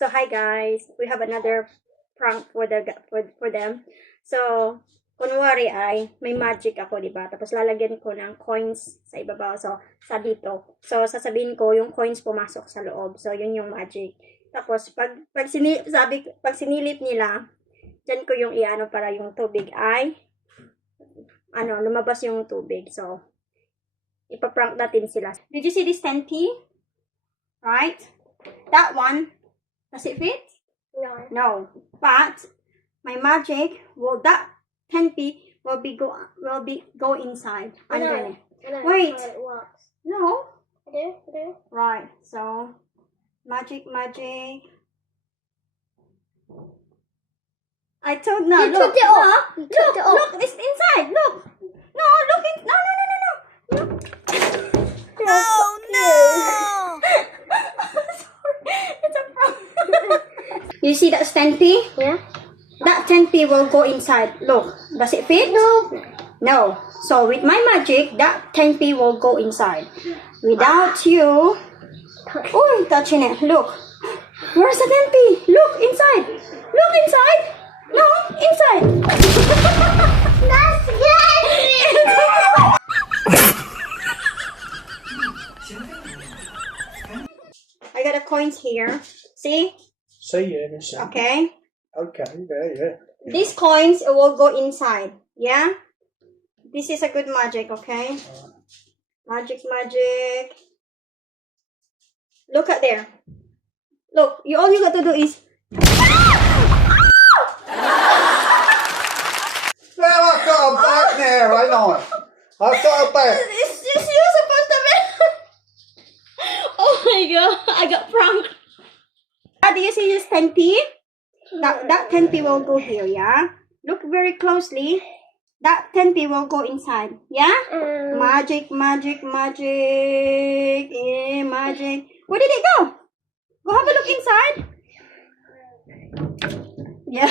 So hi guys, we have another prank for them. So kunwari ay may magic ako, di ba? Tapos lalagyan ko ng coins sa ibabaw. So sa dito. So sasabihin ko yung coins pumasok sa loob. So yun yung magic. Tapos pag sinilip nila, diyan ko yung iano para yung tubig ay lumabas yung tubig. So ipaprank natin sila. Did you see this 10p? Right? That one, does it fit? No. No. But my magic that 10p will go inside. I know. Under it. I know Wait. how it works. No. I do. Right. So magic. I told no. You Look. took it off. No, You took it off. Look, it's inside. Look. No, look in. No. Look. Oh no! Sorry. It's a problem. You see that 10p? Yeah. That 10p will go inside. Look, does it fit? No. No. So with my magic, that 10p will go inside. Without you, touching it. Look. Where's the 10p? Look inside. Look inside. No, inside. That's good. I got a coins here. See? See you in a second. Okay. Okay, yeah. These coins will go inside. Yeah? This is a good magic, okay? Magic. Look at there. Look, all you got to do is... Well, I've got a bat now, ain't I? I've got a bat. It's you supposed to be... Oh my god, I got pranked. Do you see this 10p? That 10p will go here, yeah? Look very closely. That 10p will go inside, yeah? Magic. Yeah, magic. Where did it go? Go have a look inside. Yeah.